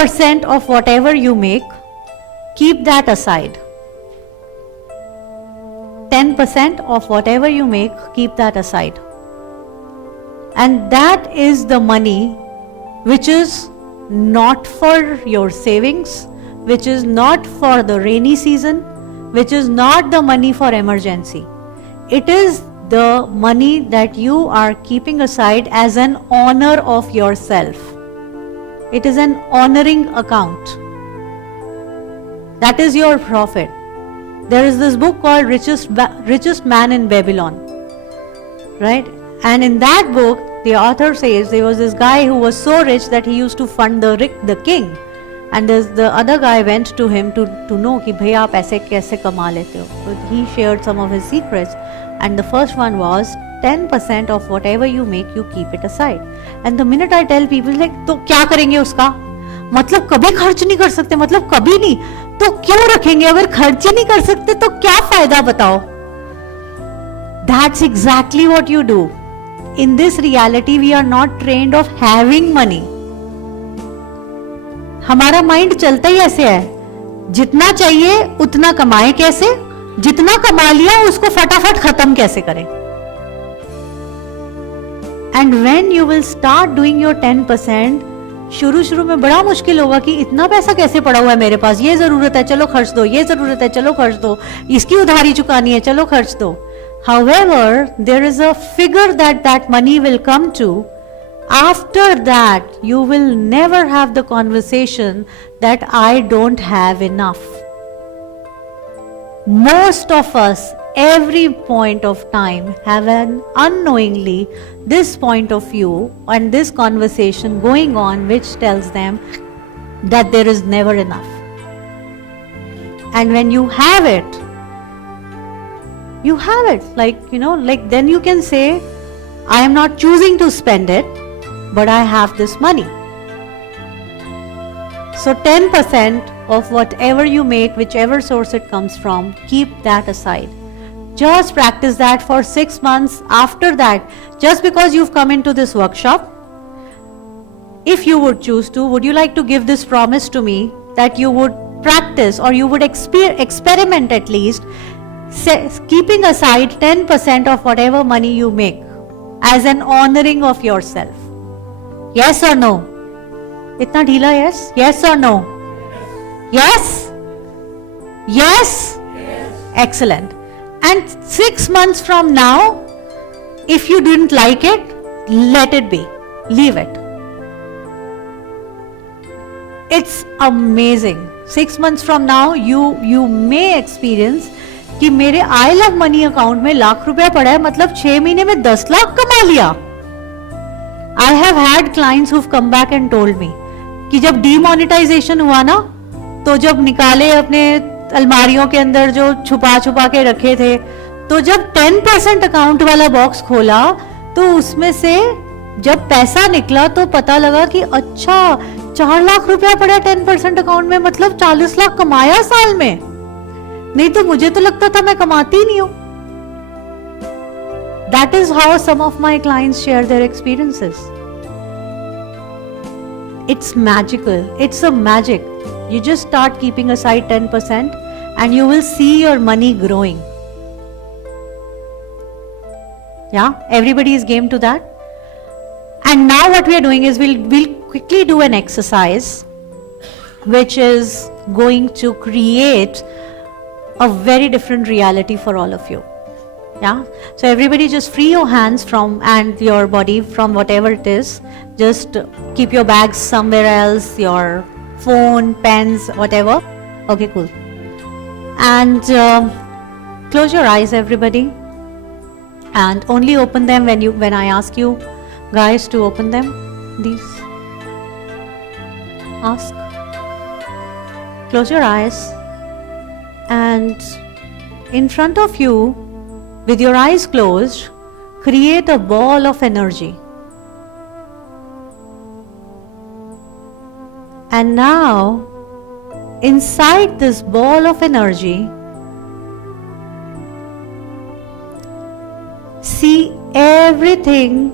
10% of whatever you make, keep that aside. 10% of whatever you make, keep that aside. And that is the money which is not for your savings, which is not for the rainy season, which is not the money for emergency. It is the money that you are keeping aside as an honor of yourself. It is an honoring account. That is your profit. There is this book called Richest Man in Babylon, right? And in that book, the author says there was this guy who was so rich that he used to fund the king. And the other guy went to him to know कि भैया आप ऐसे कैसे कमा लेते हो. So he shared some of his secrets, and the first one was 10% of whatever you make, you keep it aside. And the minute I tell people like तो क्या करेंगे उसका? मतलब कभी खर्च नहीं कर सकते, मतलब कभी नहीं, तो क्यों रखेंगे? अगर खर्च ही नहीं कर सकते तो क्या फायदा बताओ? That's exactly what you do. In this reality, we are not trained of having money. हमारा माइंड चलता ही ऐसे है, जितना चाहिए उतना कमाए कैसे, जितना कमा लिया उसको फटाफट खत्म कैसे करें. And when you will start doing your 10%, शुरू में बड़ा मुश्किल होगा कि इतना पैसा कैसे पड़ा हुआ है मेरे पास, ये जरूरत है चलो खर्च दो, ये जरूरत है चलो खर्च दो, इसकी उधारी चुकानी है चलो खर्च दो. However, there is a figure that money will come to. After that, you will never have the conversation that I don't have enough. Most of us, every point of time, have an unknowingly this point of view and this conversation going on which tells them that there is never enough. And when you have it, you have it. Like then you can say, I am not choosing to spend it, but I have this money. So 10% of whatever you make, whichever source it comes from, keep that aside. Just practice that for 6 months. After that, just because you've come into this workshop, if you would choose to, would you like to give this promise to me that you would practice, or you would experiment at least, keeping aside 10% of whatever money you make as an honoring of yourself? Yes or no? Itna ढीला yes? Yes or no? Yes? Yes? Excellent. And 6 months from now, if you didn't like it, let it be. Leave it. It's amazing. 6 months from now, you may experience कि मेरे I love money account में लाख रुपया पड़ा है, मतलब 6 महीने में 10 लाख कमा लिया. I have had clients who've come back and told me कि जब डीमोनेटाइजेशन हुआ ना, तो जब निकाले अपने अलमारियों के अंदर जो छुपा के रखे थे, तो जब 10% अकाउंट वाला बॉक्स खोला तो उसमें से जब पैसा निकला तो पता लगा कि अच्छा 4 लाख रुपया पड़ा 10% अकाउंट में, मतलब 40 लाख कमाया साल में. नहीं तो मुझे तो लगता था मैं कमाती ही नहीं हूं. That is how some of my clients share their experiences. It's magical. It's a magic. You just start keeping aside 10% and you will see your money growing. Yeah, everybody is game to that. And now what we are doing is we'll quickly do an exercise which is going to create a very different reality for all of you. Yeah, so everybody just free your hands from and your body from whatever it is. Just keep your bags somewhere else, your phone, pens, whatever. Okay, cool. And close your eyes, everybody, and only open them when I ask you guys to open them. These. Ask. Close your eyes, and in front of you, with your eyes closed, create a ball of energy. And now, inside this ball of energy, see everything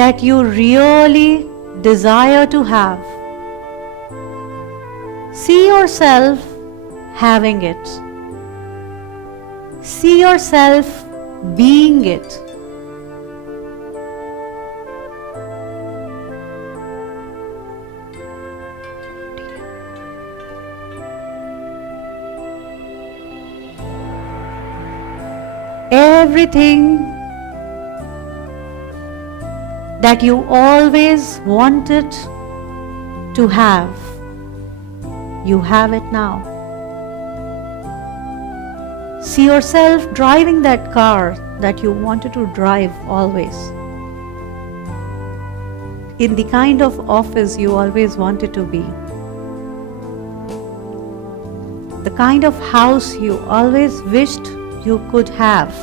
that you really desire to have. See yourself having it. See yourself being it. Everything that you always wanted to have, you have it now. See yourself driving that car that you wanted to drive always. In the kind of office you always wanted to be. The kind of house you always wished you could have.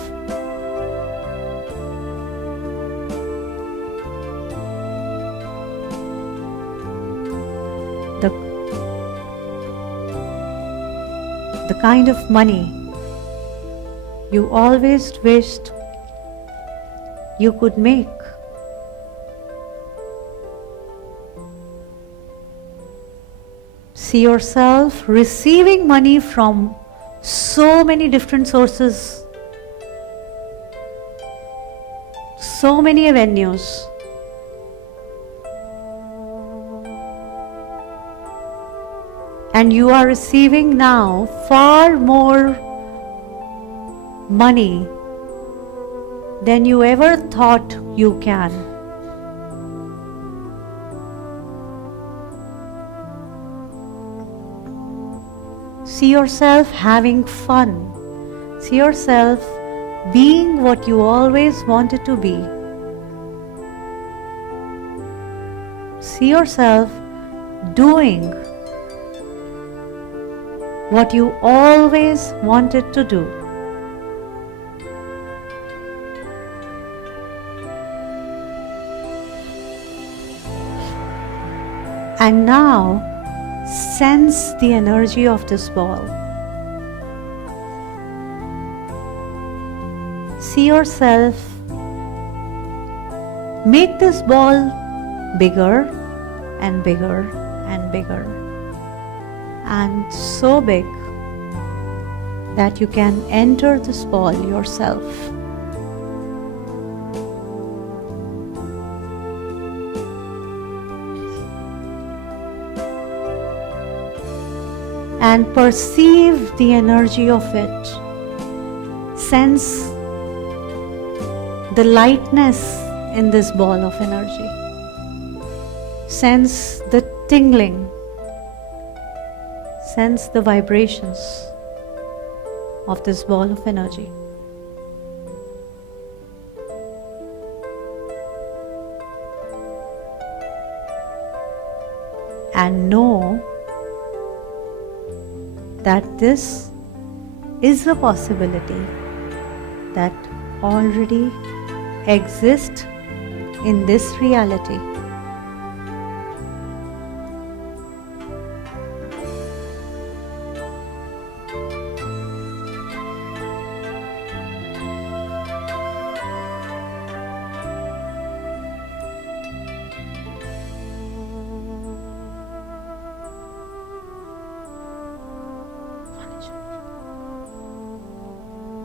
The kind of money you always wished you could make. See yourself receiving money from so many different sources, so many avenues. And you are receiving now far more money than you ever thought you can. See yourself having fun. See yourself being what you always wanted to be. See yourself doing what you always wanted to do. And now sense the energy of this ball. See yourself make this ball bigger and bigger and bigger, and so big that you can enter this ball yourself. And perceive the energy of it. Sense the lightness in this ball of energy. Sense the tingling. Sense the vibrations of this ball of energy. And know that this is a possibility that already exists in this reality.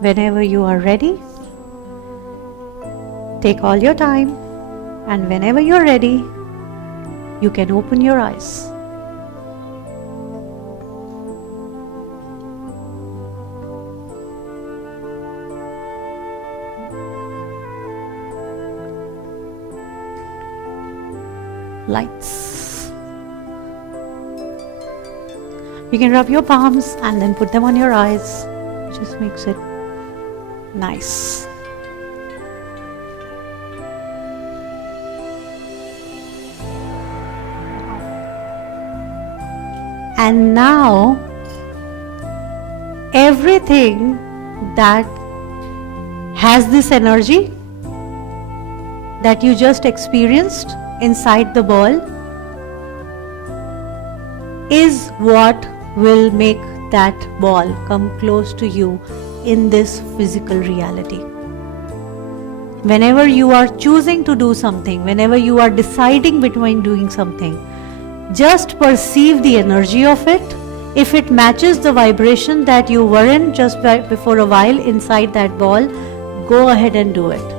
Whenever you are ready, take all your time, and whenever you're ready, you can open your eyes. Lights. You can rub your palms and then put them on your eyes. Just makes it nice. And now everything that has this energy that you just experienced inside the ball is what will make that ball come close to you in this physical reality. Whenever you are choosing to do something, whenever you are deciding between doing something, just perceive the energy of it If it matches the vibration that you were in just before a while inside that ball, go ahead and do it.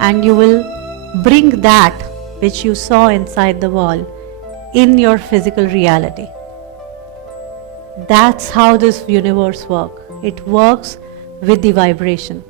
And you will bring that which you saw inside the ball in your physical reality. That's how this universe works. It works with the vibration.